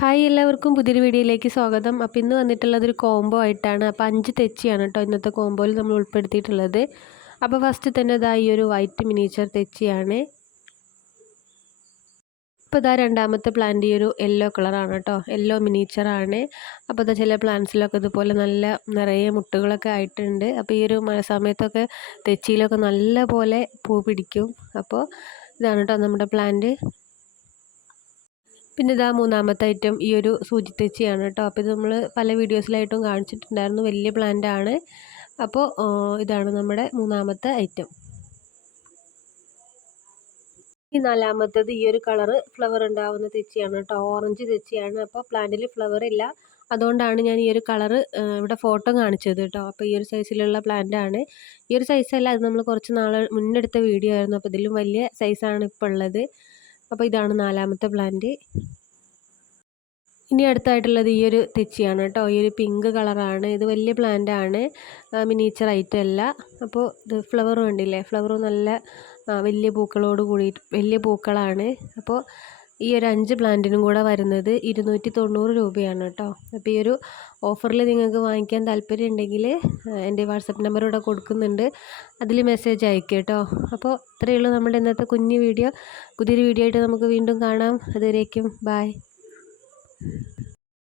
Hi എല്ലാവർക്കും പുതിയൊരു വീഡിയോയിലേക്ക് സ്വാഗതം. അപ്പോൾ ഇന്ന് വന്നിട്ടുള്ളത് ഒരു കോംബോ ആയിട്ടാണ്. അപ്പോൾ അഞ്ച് തെച്ചിയാണ് കേട്ടോ ഇന്നത്തെ കോംബോയിൽ നമ്മൾ ഉൾപ്പെടുത്തിയിട്ടുള്ളത്. അപ്പോൾ ഫസ്റ്റ് തന്നെ ഇതാ ഈ ഒരു വൈറ്റ് മിനിയേച്ചർ തെച്ചിയാണ്. ഇപ്പോൾ ഇതാ രണ്ടാമത്തെ പ്ലാന്റ് ഈ ഒരു യെല്ലോ കളറാണ് കേട്ടോ യെല്ലോ മിനിയേച്ചറാണ് അപ്പോൾ ഇതാ ചില പ്ലാന്റ്സിലൊക്കെ ഇതുപോലെ നല്ല നിറയെ മുട്ടുകളൊക്കെ ആയിട്ടുണ്ട്. അപ്പോൾ ഈ ഒരു മഴ സമയത്തൊക്കെ തെച്ചിയിലൊക്കെ നല്ല പോലെ പൂ പിടിക്കും. അപ്പോൾ ഇതാണ് കേട്ടോ നമ്മുടെ പ്ലാന്റ് പിന്നെ ഇതാ മൂന്നാമത്തെ ഐറ്റം ഈ ഒരു സൂചിത്തെച്ചിയാണ് കേട്ടോ. അപ്പോൾ ഇത് നമ്മൾ പല വീഡിയോസിലായിട്ടും കാണിച്ചിട്ടുണ്ടായിരുന്നു. വലിയ പ്ലാന്റ് ആണ്. അപ്പോൾ ഇതാണ് നമ്മുടെ മൂന്നാമത്തെ ഐറ്റം ഈ നാലാമത്തത് ഈ ഒരു കളറ് ഫ്ലവർ ഉണ്ടാവുന്ന തെച്ചിയാണ് കേട്ടോ. ഓറഞ്ച് തെച്ചിയാണ്. അപ്പോൾ പ്ലാന്റിൽ ഫ്ലവർ ഇല്ല. അതുകൊണ്ടാണ് ഞാൻ ഈ ഒരു കളറ് ഇവിടെ ഫോട്ടോ കാണിച്ചത് കേട്ടോ. അപ്പോൾ ഈ ഒരു സൈസിലുള്ള പ്ലാന്റ് ആണ്. ഈ ഒരു സൈസല്ല അത് നമ്മൾ കുറച്ച് നാൾ മുന്നെടുത്ത വീഡിയോ ആയിരുന്നു. അപ്പോൾ ഇതിലും വലിയ സൈസാണ് ഇപ്പോൾ ഉള്ളത്. അപ്പോൾ ഇതാണ് നാലാമത്തെ പ്ലാന്റ് ഇനി അടുത്തായിട്ടുള്ളത് ഈ ഒരു തെച്ചിയാണ് കേട്ടോ. ഈ ഒരു പിങ്ക് കളറാണ് ഇത് വലിയ പ്ലാന്റ് ആണ്. മിനിച്ചർ ഐറ്റം അല്ല. അപ്പോൾ ഇത് ഫ്ലവറും കണ്ടില്ലേ? ഫ്ലവറും നല്ല വലിയ പൂക്കളോട് കൂടി വലിയ പൂക്കളാണ്. അപ്പോൾ ഈ ഒരു അഞ്ച് പ്ലാന്റിനും കൂടെ വരുന്നത് ഇരുന്നൂറ്റി തൊണ്ണൂറ് രൂപയാണ് കേട്ടോ. അപ്പോൾ ഈ ഒരു ഓഫറിൽ നിങ്ങൾക്ക് വാങ്ങിക്കാൻ താല്പര്യം ഉണ്ടെങ്കിൽ എന്റെ വാട്സപ്പ് നമ്പർ ഇവിടെ കൊടുക്കുന്നുണ്ട്. അതിൽ മെസ്സേജ് അയക്കുക കേട്ടോ. അപ്പോൾ ഇത്രയേ ഉള്ളൂ നമ്മുടെ ഇന്നത്തെ കുഞ്ഞു വീഡിയോ. പുതിയൊരു വീഡിയോ ആയിട്ട് നമുക്ക് വീണ്ടും കാണാം. അതുവരേക്കും ബായ്